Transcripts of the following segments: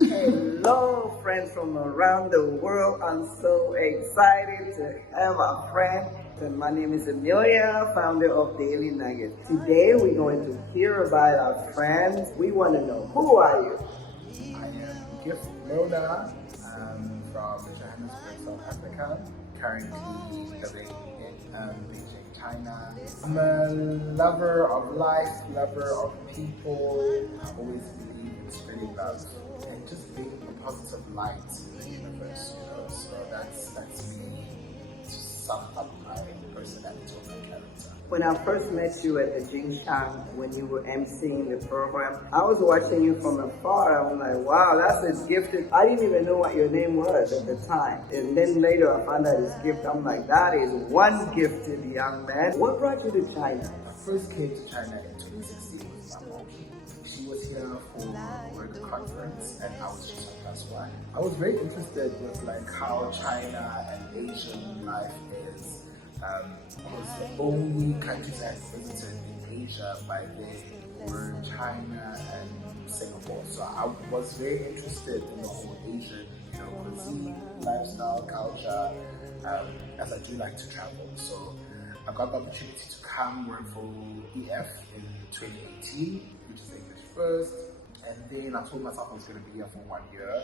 Hello, friends from around the world. I'm so excited to have a friend. And my name is Amelia, founder of Daily Nuggets. Today, we're going to hear about our friends. We want to know, who are you? I am Gift Lona from Johannesburg, South Africa, currently living in Beijing, China. I'm a lover of life, lover of people. I always believe in spreading love and just being a positive light in the universe, So that's me to sum up my personality or my character. When I first met you at the Jingshan, when you were emceeing the program, I was watching you from afar. I was like, wow, that's a gifted. I didn't even know what your name was at the time. And then later I found out his gift. I'm like, that is one gifted young man. What brought you to China? I first came to China in 2016 with my mom. She was here for a work conference and I was just like, that's why. I was very interested with like how China and Asian life is. Because the only countries I visited in Asia by then were China and Singapore. So I was very interested in the whole Asian, cuisine, lifestyle, culture, as I do like to travel. So I got the opportunity to come work for EF in 2018, which is English first. And then I told myself I was going to be here for 1 year.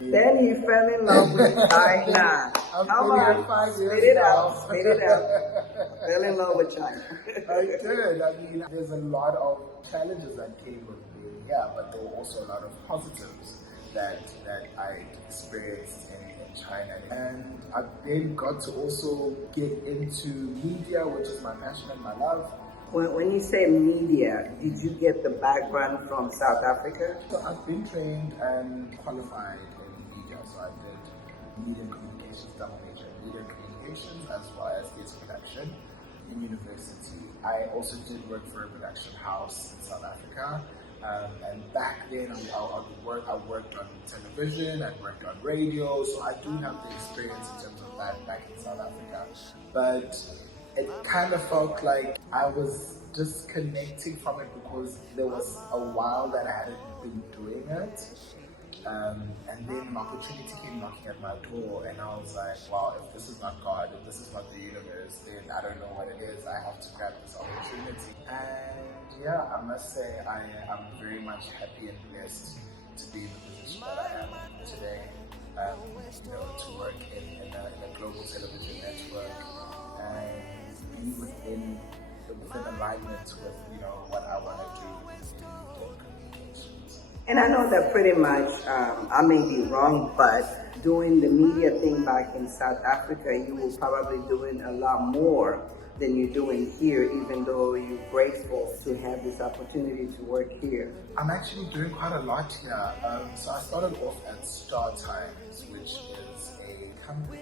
Then he fell in love with China. I've been here 5 years Spit it out. Fell in love with China. I did. I mean, there's a lot of challenges that came with being here, but there were also a lot of positives that I experienced in China. And I then got to also get into media, which is my passion and my love. When you say media, did you get the background from South Africa? So I've been trained and qualified in media. So I did media and communications, double major in media and communications, as well as theatre production in university. I also did work for a production house in South Africa. And back then, I worked on television, I worked on radio, so I do have the experience in terms of that back in South Africa. But it kind of felt like I was disconnecting from it because there was a while that I hadn't been doing it. And then an opportunity came knocking at my door, and I was like, wow, if this is not God, if this is not the universe, then I don't know what it is. I have to grab this opportunity. And yeah, I must say I'm very much happy and blessed to be in the position that I am today. To work in a global television network and be within alignment with what I want to do in communications. And I know that pretty much, I may be wrong, but doing the media thing back in South Africa, you were probably doing a lot more than you're doing here, even though you're grateful to have this opportunity to work here. I'm actually doing quite a lot here. So I started off at Star Times, which is a company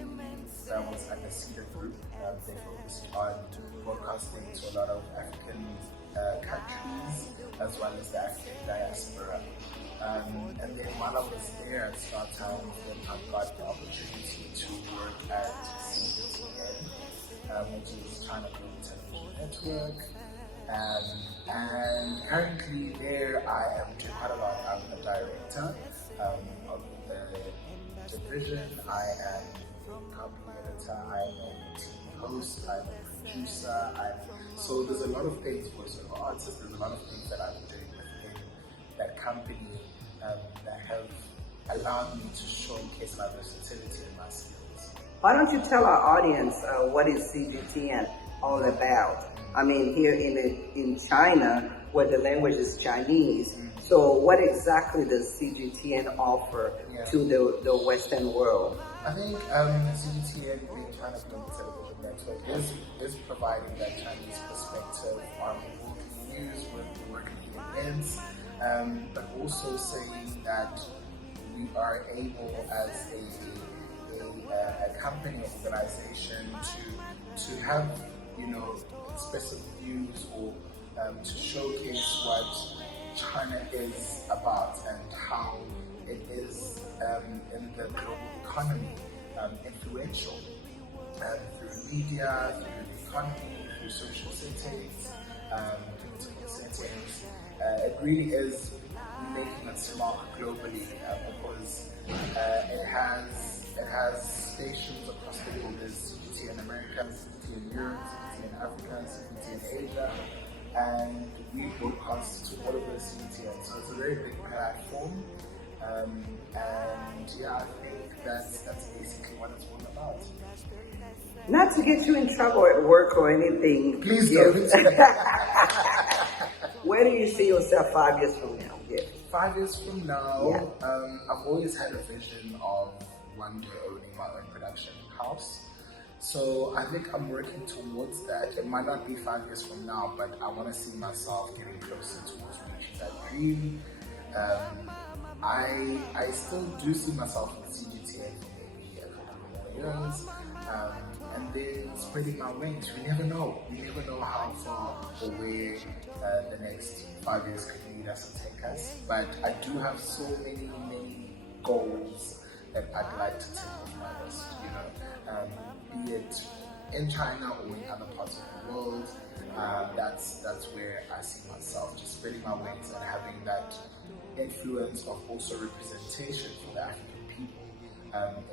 that was at the Cedar Group. They focused on broadcasting to a lot of African countries, as well as the African diaspora. And then while I was there at Star Times, then I got the opportunity to work at CGTN, which is China Global Television Network. And currently there I am doing quite a lot. I'm the director of the division. I am a copy editor, I'm a TV host, I'm a producer. So there's a lot of things for an artist, there's a lot of things that I'm doing within that company that have allowed me to showcase my versatility and my skills. Why don't you tell our audience what is CGTN all about? I mean, here in China, where the language is Chinese, so what exactly does CGTN offer to the Western world? I think CGTN, being China Global Television Network, is providing that Chinese perspective on world news, working events, but also saying that we are able as a company or organization to have expressive views or to showcase what China is about and how it is in the global economy influential through media, through the economy, through social settings, political settings. It really is making it smart globally because it has stations across the globe. There's CGT in America, CGT in Europe, CGT in Africa, CGT in Asia, and we broadcast to all of those CGTN. So it's a very big platform, and yeah, I think that's basically what it's all about. Not to get you in trouble at work or anything. Please don't. Where do you see yourself 5 years from now? Yeah. 5 years from now, Yeah. I've always had a vision of one day owning my own production house. So I think I'm working towards that. It might not be 5 years from now, but I want to see myself getting closer towards reaching that dream. I still do see myself in CGTN for maybe a couple more years. And then spreading my wings. We never know. We never know how far or where the next 5 years could lead us and take us. But I do have so many goals that I'd like to take off my list. Be it in China or in other parts of the world. That's where I see myself, just spreading my wings and having that influence of also representation for the African people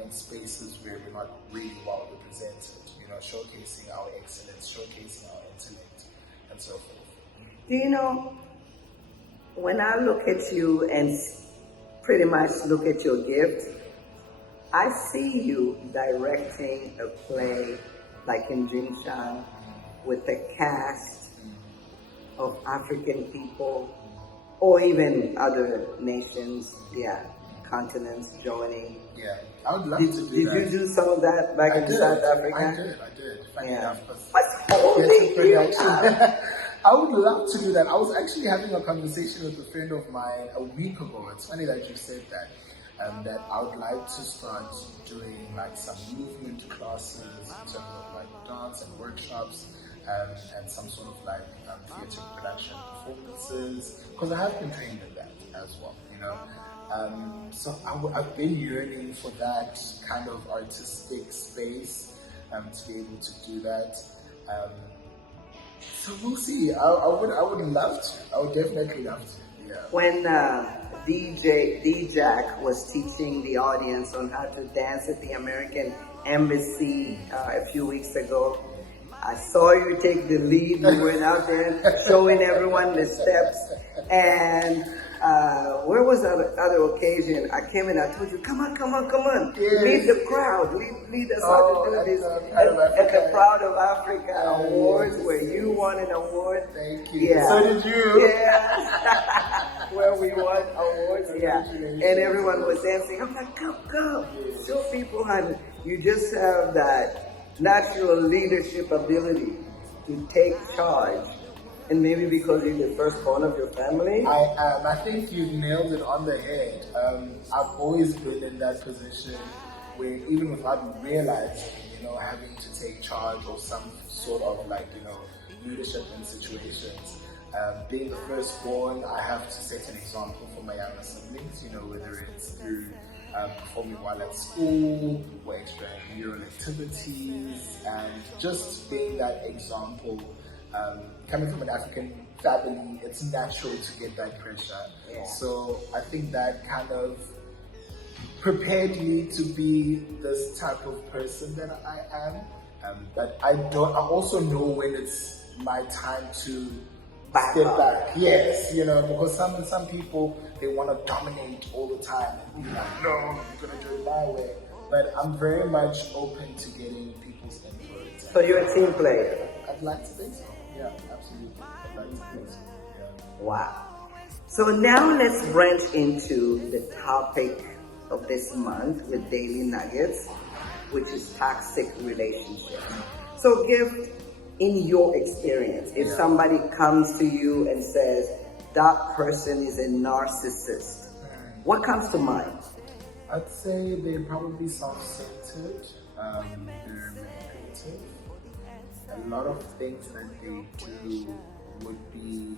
in spaces where we're not really well represented, showcasing our excellence, showcasing our intellect, and so forth. Do you know, when I look at you and pretty much look at your gift, I see you directing a play like in Jinshan with a cast of African people or even other nations, continents joining. Yeah, I would love to do that. Did you do some of that back in South Africa? I did. Funny enough, What's holding you up? I would love to do that. I was actually having a conversation with a friend of mine a week ago. It's funny that you said that. That I would like to start doing like some movement classes in terms of like dance and workshops and some sort of like theatre production performances, because I have been trained in that as well, so I've been yearning for that kind of artistic space to be able to do that. So we'll see. I would love to. I would definitely love to. Yeah. When Detach was teaching the audience on how to dance at the American Embassy a few weeks ago, I saw you take the lead. You went out there showing everyone the steps. And where was the other occasion? I came in, I told you, come on. Yes. Lead the crowd. Lead us how to do this. At the Proud of Africa Awards, where you won an award. Thank you. Yeah. So did you. Yeah. Where we won awards. Yeah. And everyone was dancing. I'm like, come. Show people how to. You just have that natural leadership ability to take charge. And maybe because you're the firstborn of your family? I think you nailed it on the head. I've always been in that position where even without realizing, having to take charge or some sort of leadership in situations. Being the firstborn, I have to set an example for my younger siblings, whether it's through performing well at school or extramural activities, and just being that example. Coming from an African family, it's natural to get that pressure. Yeah. So I think that kind of prepared me to be this type of person that I am. But I also know when it's my time to step back. Yes, because some people, they want to dominate all the time and be like, no, you're going to do it my way. But I'm very much open to getting people's input. So you're a team player? I'd like to think so. Yeah, absolutely. I'd like to think so. Yeah. Wow. So now let's branch into the topic of this month with Daily Nuggets, which is toxic relationships. So Gift, in your experience, if somebody comes to you and says, that person is a narcissist, what comes to mind? I'd say they're probably self-centered, they're manipulative. A lot of things that they do would be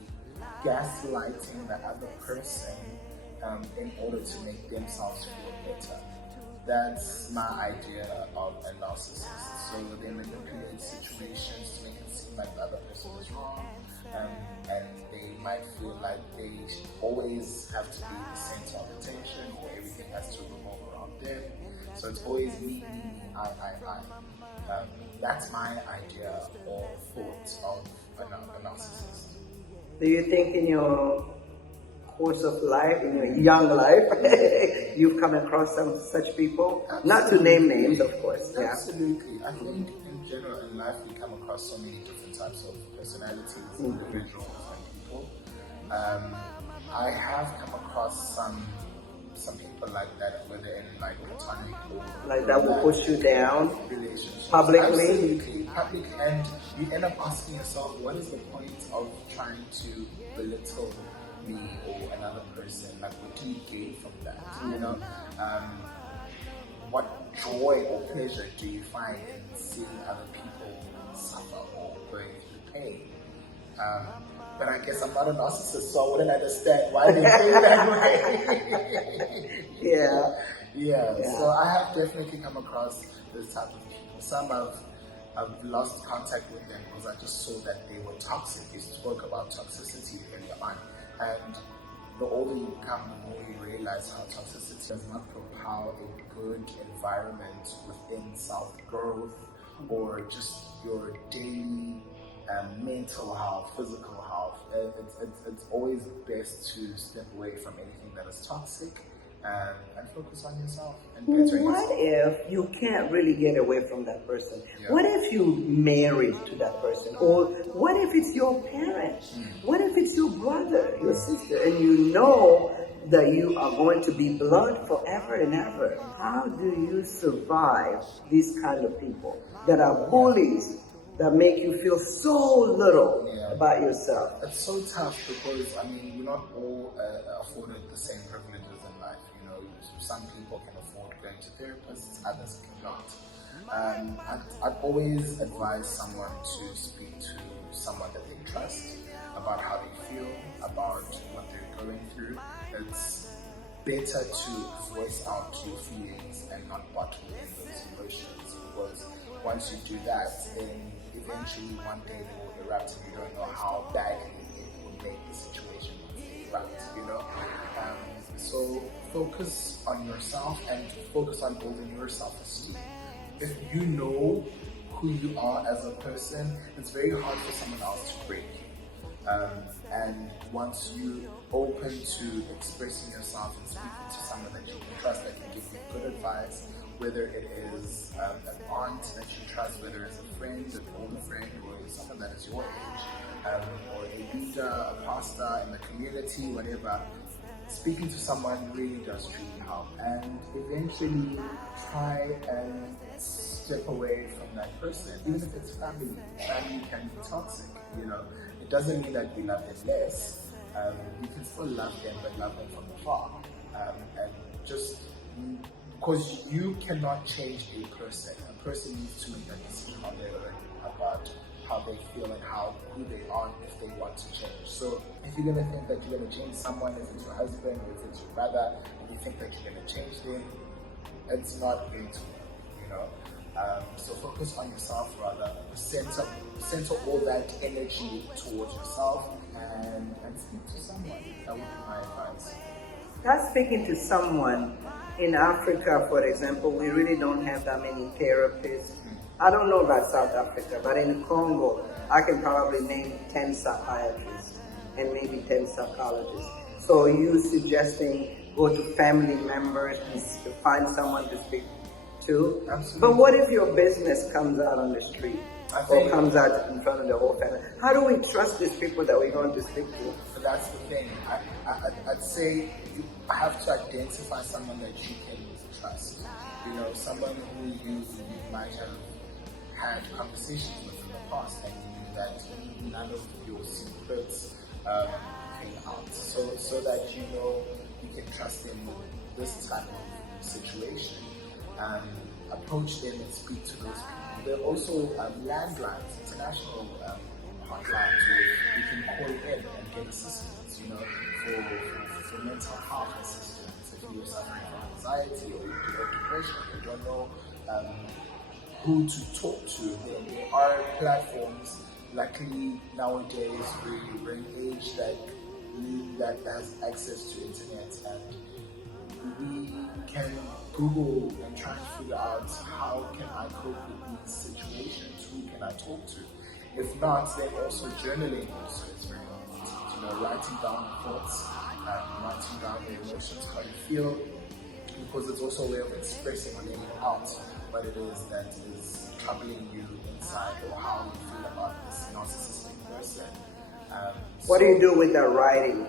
gaslighting the other person in order to make themselves feel better. That's my idea of a narcissist. So they manipulate situations to make it seem like the other person is wrong, and they might feel like they always have to be the center of attention, or everything has to revolve around them. So it's always me, I. That's my idea or thought of a narcissist. Do you think in your course of life, in your young life, you've come across some such people? Absolutely. Not to name names, of course. Yeah. Absolutely. I think in general in life we come across so many different types of personalities, individuals, and people. I have come across some people like that, whether in like platonic or Like that will push you down relationships. publicly. Absolutely, public, and you end up asking yourself, what is the point of trying to belittle me or another person? Like, what do you gain from that? You know, what joy or pleasure do you find in seeing other people suffer or going through pain? But I guess I'm not a narcissist, so I wouldn't understand why they feel that way. Yeah. So I have definitely come across this type of people. Some I've lost contact with them because I just saw that they were toxic. You spoke about toxicity earlier on, and the older you become, the more you realize how toxicity does not propel a good environment within self-growth or just your daily mental health, physical health. It's always best to step away from anything that is toxic and focus on yourself and bettering What yourself. if you can't really get away from that person? Yeah. What if you married to that person? Or what if it's your parents? What if it's your brother, your sister, and you know that you are going to be blood forever and ever? How do you survive these kind of people that are bullies, that make you feel so little about yourself? It's so tough because, I mean, we're not all afforded the same privileges in life. You know, some people can afford going to therapists, others cannot. I'd always advise someone to speak to someone that they trust about how they feel, about what they're going through. It's better to voice out your feelings and not bottle in those emotions, because once you do that, then eventually one day they will erupt and you don't know how badly it will make the situation erupt, you know? So focus on yourself and focus on building your self-esteem. If you know who you are as a person, it's very hard for someone else to break you. And once you open to expressing yourself and speaking to someone that you can trust, that can give you good advice, whether it is an aunt that you trust, whether it's a friend, an older friend, or someone that is your age, or a leader, a pastor in the community, whatever, speaking to someone really does truly help. And eventually try and step away from that person, even if it's family. Family can be toxic, you know. It doesn't mean that we love them less. You can still love them, but love them from afar. And just because you cannot change a person. A person needs to make that decision on their own about how they feel and who they are if they want to change. So if you're going to think that you're going to change someone, if it's your husband or if it's your brother, and you think that you're going to change them, it's not going to work, you know. So focus on yourself rather. Center all that energy towards yourself and speak to someone. That would be my advice. That's speaking to someone. In Africa, for example, we really don't have that many therapists. I don't know about South Africa, but in Congo, I can probably name 10 psychiatrists and maybe 10 psychologists. So you suggesting go to family members to find someone to speak to? Absolutely. But what if your business comes out on the street or comes out in front of the whole family? How do we trust these people that we're going to speak to? But that's the thing. I'd say you have to identify someone that you can trust. You know, someone who you might have had conversations with in the past, and you knew that none of your secrets came out. So that you know you can trust them with this type of situation. Approach them and speak to those people. There are also landlines, international hotlines where you can call in and get assistance, you know, for mental health assistance. If you're suffering from anxiety or depression, you don't know who to talk to, there are platforms luckily nowadays we're in an age that has access to internet, and we can Google and try and figure out how can I cope with these situations, who can I talk to. If not, then also journaling also is very important. You know, writing down thoughts, writing down the emotions, how you feel, because it's also a way of expressing or letting out what it is that is troubling you inside, or how you feel about this narcissistic person. What do you do with that writing?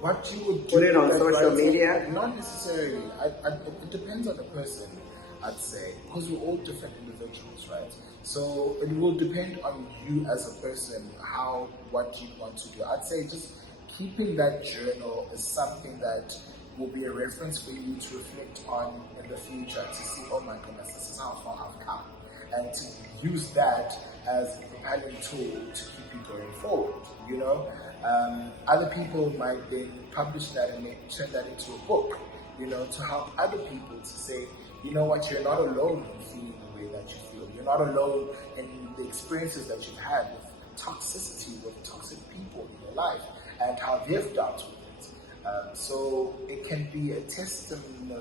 What you would do Put it on with that social writing, media? Not necessarily. It depends on the person, I'd say, because we're all different individuals, right? So it will depend on you as a person, what you want to do. I'd say just keeping that journal is something that will be a reference for you to reflect on in the future, to see, oh my goodness, this is how far I've come, and to use that as a companion tool to keep you going forward, you know. Other people might then publish that and turn that into a book, you know, to help other people to say, you know what, you're not alone in feeling the way that you feel. You're not alone in the experiences that you've had with toxicity, with toxic people in your life, and how they've dealt with it. So it can be a testimony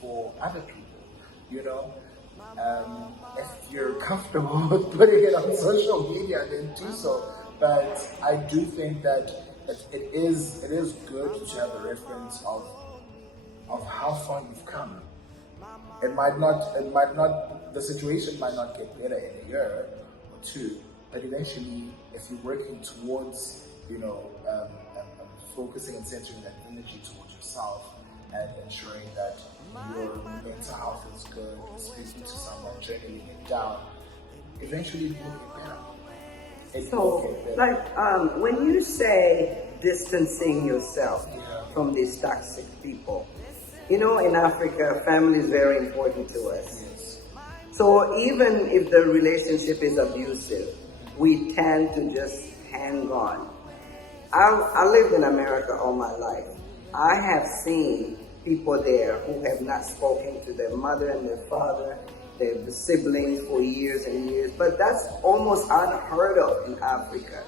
for other people, you know. If you're comfortable with putting it on social media, then do so. But I do think that it is good to have a reference of how far you've come. The situation might not get better in a year or two, but eventually, if you're working towards, you know, focusing and centering that energy towards yourself and ensuring that your mental health is good, speaking to someone, journaling it down, eventually it will get better. So, like, when you say distancing yourself from these toxic people, you know, in Africa, family is very important to us. Yes. So even if the relationship is abusive, we tend to just hang on. I lived in America all my life. I have seen people there who have not spoken to their mother and their father, their siblings for years and years, but that's almost unheard of in Africa.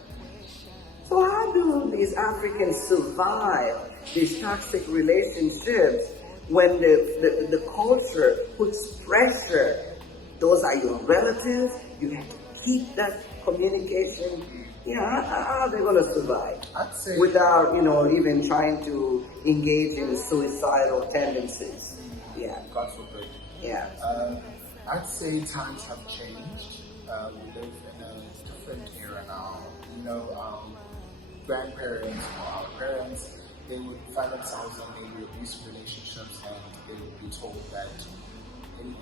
So how do these Africans survive these toxic relationships when the culture puts pressure? Those are your relatives, you have to keep that communication. You know, how are they going to survive? I'd say without, you know, even trying to engage in suicidal tendencies. Yeah. God forbid. Yeah. I'd say times have changed. We live in a different era now. You know, grandparents or our parents, they would find themselves in maybe abusive relationships, and they would be told that in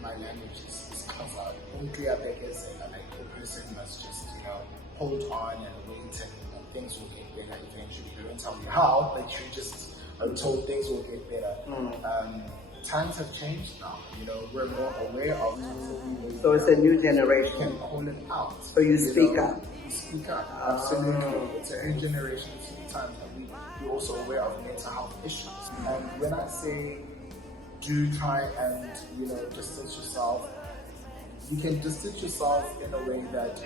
my language is kaza. Like the person must just, you know, hold on and wait, and things will get better eventually. They don't tell you how, but you just are told things will get better. Times have changed now, you know, we're more aware of it. So it's a new You generation. can call it out. So you speak up. You speak up, absolutely. It's a new generation, it's new times, and we're also aware of mental health issues. And when I say do try and, you know, distance yourself, you can distance yourself in a way that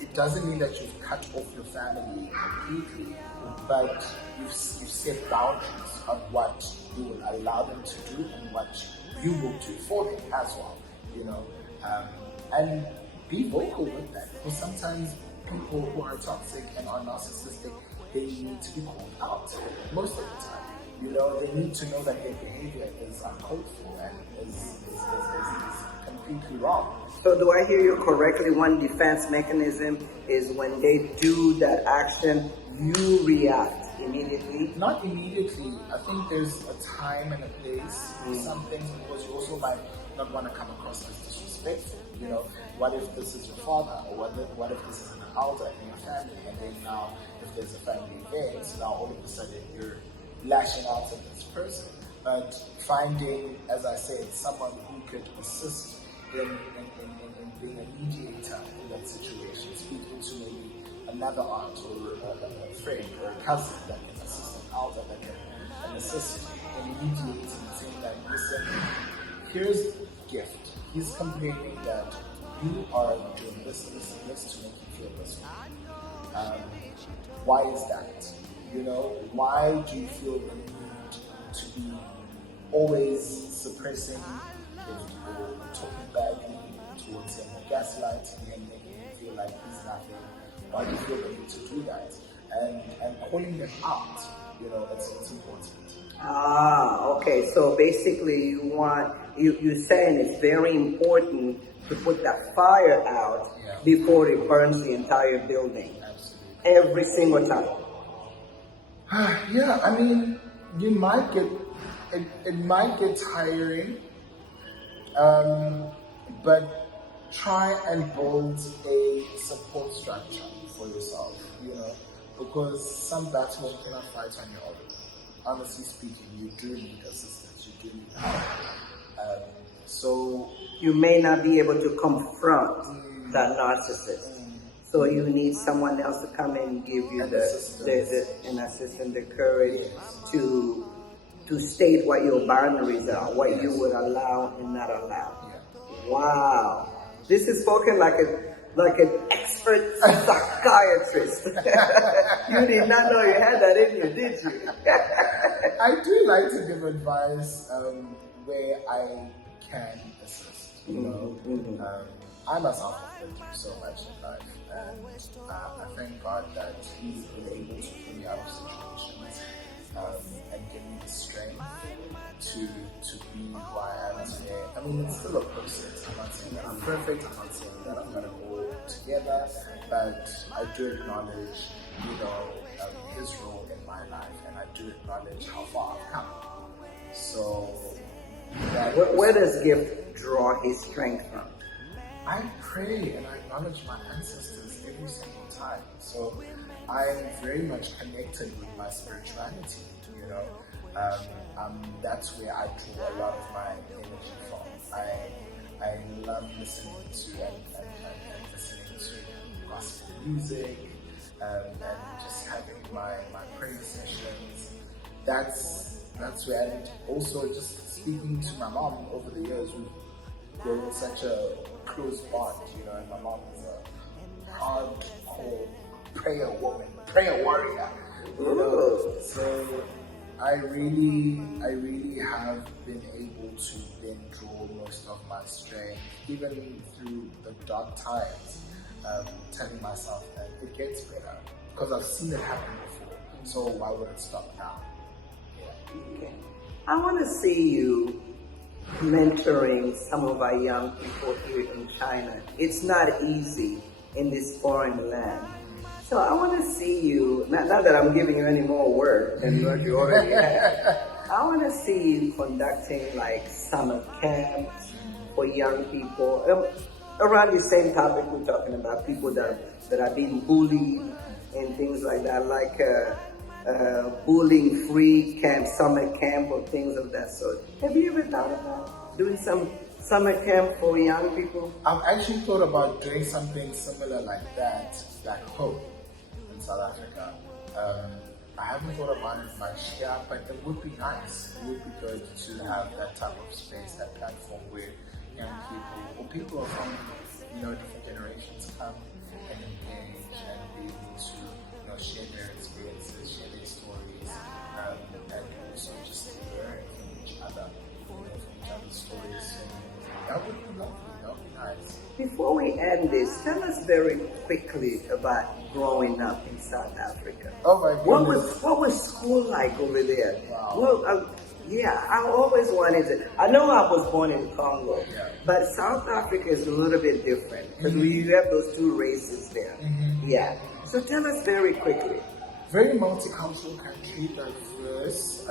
it doesn't mean that you've cut off your family completely, but you've set boundaries on what you will allow them to do and what you will do for them as well, you know. And be vocal with that, because sometimes people who are toxic and are narcissistic, they need to be called out most of the time. You know, they need to know that their behavior is uncalled for and is completely wrong. So do I hear you correctly? One defense mechanism is when they do that action, you react immediately? Not immediately. I think there's a time and a place for some things, because you also might not want to come across as disrespectful. You know, what if this is your father, or what if this is an elder in your family, and then now if there's a family event, now all of a sudden you're lashing out at this person. But finding, as I said, someone who could assist in being a mediator in that situation, speaking to maybe another aunt or a friend or a cousin that can assist, an elder that can assist in mediating, saying that, listen, here's the gift. He's complaining that you are doing this to make you feel this way. Why is that? You know, why do you feel the need to be always suppressing or talking badly towards him or gaslighting him, making him feel like he's nothing? Why do you feel the need to do that? And calling them out, you know, it's important. Ah, okay. So basically, you're saying it's very important to put that fire out before it burns the entire building. Absolutely. Every single time. Yeah, I mean, you might get it might get tiring, but try and build a support structure for yourself. You know, because some battles you cannot fight on your own. Honestly speaking, you do need assistance. You do need help. So You may not be able to confront that narcissist. So you need someone else to come in and give you an assistant, the courage to state what your boundaries are, what you would allow and not allow. Wow, this is spoken like an expert psychiatrist. You did not know you had that in you, did you? I do like to give advice where I can assist. You know, I myself have been through so much in life, and I thank God that He's been able to pull me out of situations and give me the strength to be who I am today. I mean, it's still a process. I'm not saying that I'm perfect. I'm not saying that I've got it all together, but I do acknowledge, you know, His role in my life, and I do acknowledge how far I've come. So, where does gift draw his strength from? I pray and I acknowledge my ancestors every single time. So I'm very much connected with my spirituality, you know. That's where I draw a lot of my energy from. I love listening to and listening to gospel music and just having my prayer sessions. That's where, and also just speaking to my mom over the years. We've grown such a close bond, you know, and my mom is a hardcore prayer woman, prayer warrior, you know. So I really have been able to then draw most of my strength, even through the dark times, telling myself that it gets better, because I've seen it happen before, so why would it stop now? Okay. I want to see you mentoring some of our young people here in China. It's not easy in this foreign land. So I want to see you, not that I'm giving you any more work than what you already have. I want to see you conducting like summer camps for young people. Around the same topic we're talking about, people that are being bullied and things like that, like bullying free camp, summer camp, or things of that sort. Have you ever thought about doing some summer camp for young people? I've actually thought about doing something similar like that back home in South Africa. I haven't thought about it much here, but it would be nice. It would be good to have that type of space, that platform where young people or people from, you know, different generations come and engage and be able to, you know, share their experiences, share their stories, and also just learn from each other, you know, from each other's stories. So that would be lovely. That would be nice. Before we end this, tell us very quickly about growing up in South Africa. Oh my goodness. What was school like over there? Wow. Well, yeah, I always wanted to. I know I was born in Congo, but South Africa is a little bit different because you have those two races there. Yeah. So tell us very quickly. Very multicultural country, diverse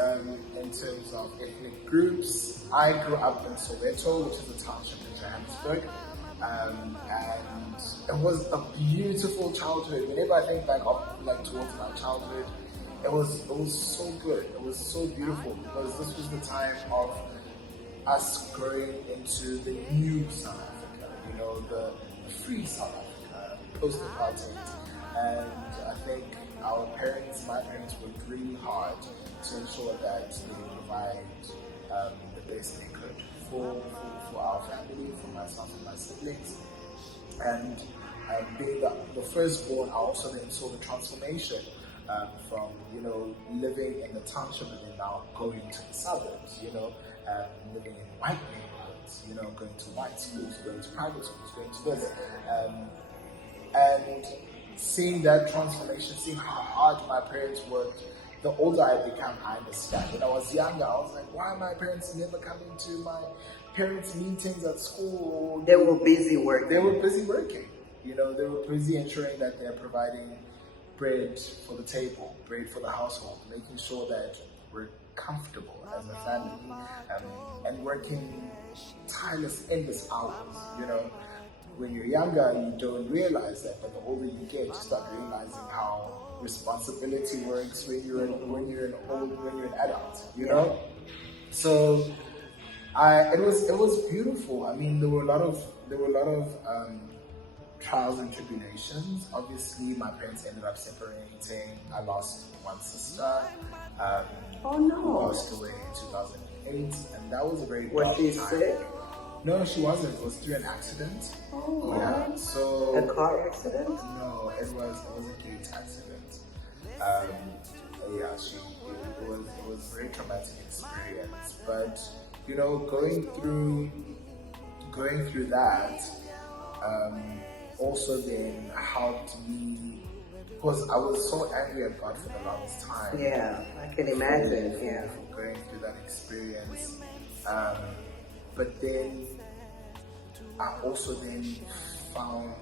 in terms of ethnic groups. I grew up in Soweto, which is a township in Johannesburg. And it was a beautiful childhood. Whenever I think back towards my childhood, it was so good. It was so beautiful because this was the time of us growing into the new South Africa, you know, the free South Africa, post-apartheid. And I think my parents worked really hard to ensure that they provide the best they could for our family, for myself and my siblings. And being the firstborn, I also then saw the transformation from, living in the township and then now going to the suburbs, living in white neighborhoods, going to white schools, going to private schools, going to this. And seeing that transformation, seeing how hard my parents worked, the older I became, I understand. When I was younger, I was like, why are my parents never coming to my parents' meetings at school? They were busy working. They were busy working. They were busy ensuring that they're providing bread for the table, bread for the household, making sure that we're comfortable as a family, and working tireless, endless hours. When you're younger, you don't realize that, but the older you get, you start realizing how responsibility works when you're an adult. So it was beautiful. I mean, there were a lot of trials and tribulations. Obviously, my parents ended up separating. I lost one sister. Who passed away in 2008, and that was a very dark time. Was she sick? No, she wasn't. It was through an accident. Oh, yeah. So a car accident? No, it was a gate accident. It was a very traumatic experience. But going through that also then helped me, because I was so angry at God for the longest time. Yeah, I can imagine. For going through that experience. But then I also then found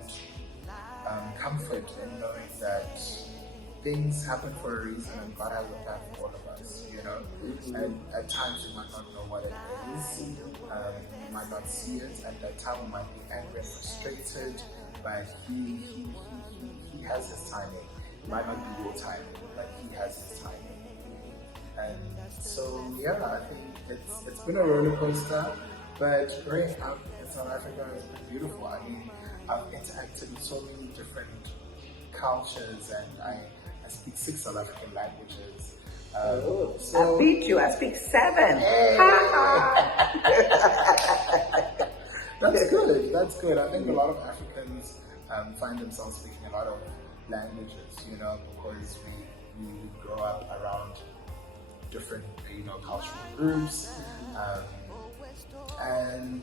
comfort in knowing that things happen for a reason and God has a plan for all of us, And at times we might not know what it is, we might not see it, and at times we might be angry and frustrated, but He has His timing. It might not be your timing, but He has His timing. And so, I think it's been a roller coaster, but growing up in South Africa has been beautiful. I mean, I've interacted with so many different cultures, and I speak 6 South African languages. So I beat you. I speak 7. Hey. That's good. I think a lot of Africans find themselves speaking a lot of languages, because we grow up around different, cultural groups. And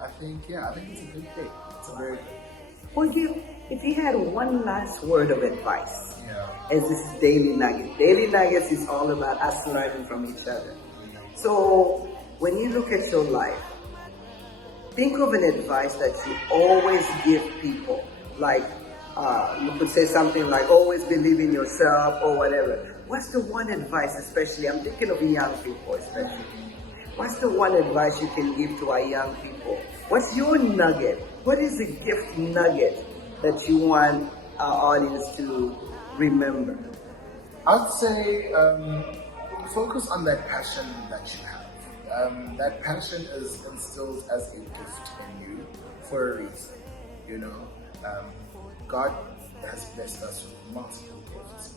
I think it's a good thing. It's a very good thing. Well, if you had one last word of advice, as this daily nugget. Daily nuggets is all about us learning from each other. So when you look at your life, think of an advice that you always give people. Like you could say something like, always believe in yourself or whatever. What's the one advice, especially, I'm thinking of young people especially. What's the one advice you can give to our young people? What's your nugget? What is the gift nugget that you want our audience to remember? I'd say focus on that passion that you have. That passion is instilled as a gift in you for a reason. God has blessed us with multiple gifts,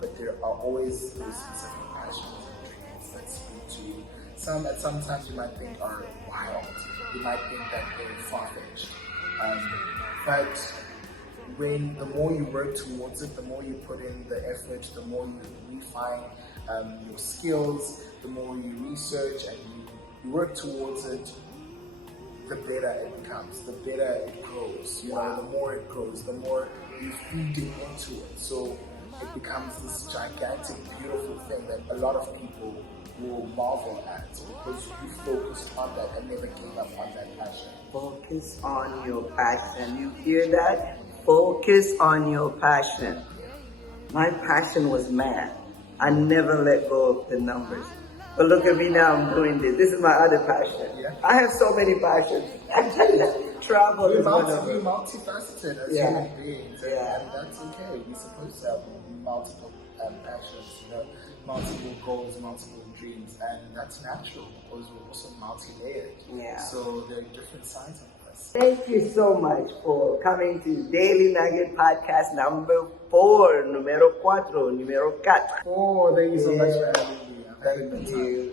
but there are always those specific passions and dreams that speak to you. Some at some times you might think are wild. You might think that they're far-fetched. But when the more you work towards it, the more you put in the effort, the more you refine your skills, the more you research and you work towards it, the better it becomes, the better it grows. The more it grows, the more you feed into it. So it becomes this gigantic, beautiful thing that a lot of people will marvel at because you focused on that and never gave up on that passion. Focus on your passion. You hear that? Focus on your passion. My passion was math. I never let go of the numbers. But look at me now, I'm doing this. This is my other passion. Yeah. I have so many passions. Travel is one of them. We're multifaceted as human beings, and that's okay. We're supposed to have multiple passions, multiple goals, multiple dreams, and that's natural because we're also multi-layered. Yeah. So there are different sides of us. Thank you so much for coming to Daily Nugget Podcast number 4, número 4, número 4. Oh, thank you so much for having me. Thank you.